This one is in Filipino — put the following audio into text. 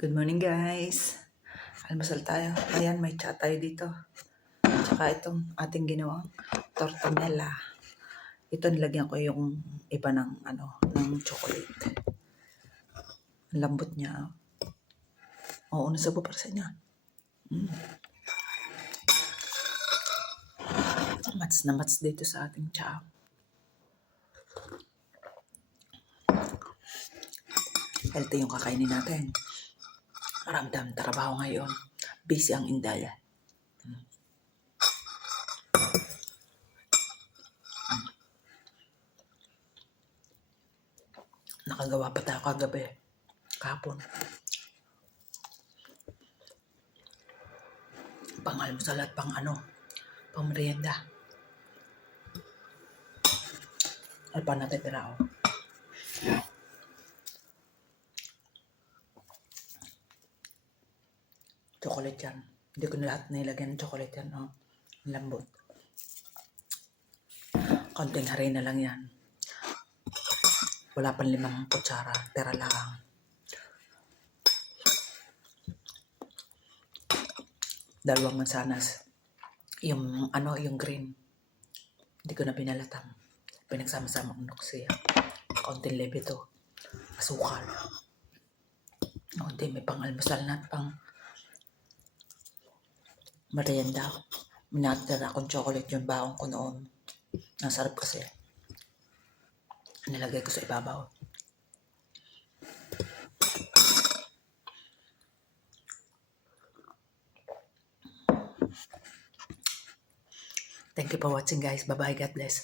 Good morning guys. Almasal tayo. Ayan, may chat tayo dito. Tsaka itong ating ginawang tortamella. Ito nilagyan ko yung iba ng chocolate. Ang lambot niya. Oo, nasabo para sa inyo. Mats na mats dito sa ating chow. Healthy yung kakainin natin. Maramdam trabaho ngayon. Busy ang Inday. Nakagawa pa tayo kagabi. Kahapon. Pang-almusal at pang merienda. Ay pa natin tira. Chocolate yan. Hindi ko na lahat nilagyan ng chocolate yan. Oh. Lambot. Konting harina lang yan. Wala pang 5 kutsara. Tira lang. Dalawang mansanas. Yung green. Hindi ko na pinalatan. Pinagsama-sama ko na siya. Konting lebito. Asukal. Konting may pang-almusal na at pang merienda. Minatira akong chocolate yung baong ko noon. Nasarap kasi. Nilagay ko sa ibabaw. Thank you for watching guys. Bye-bye. God bless.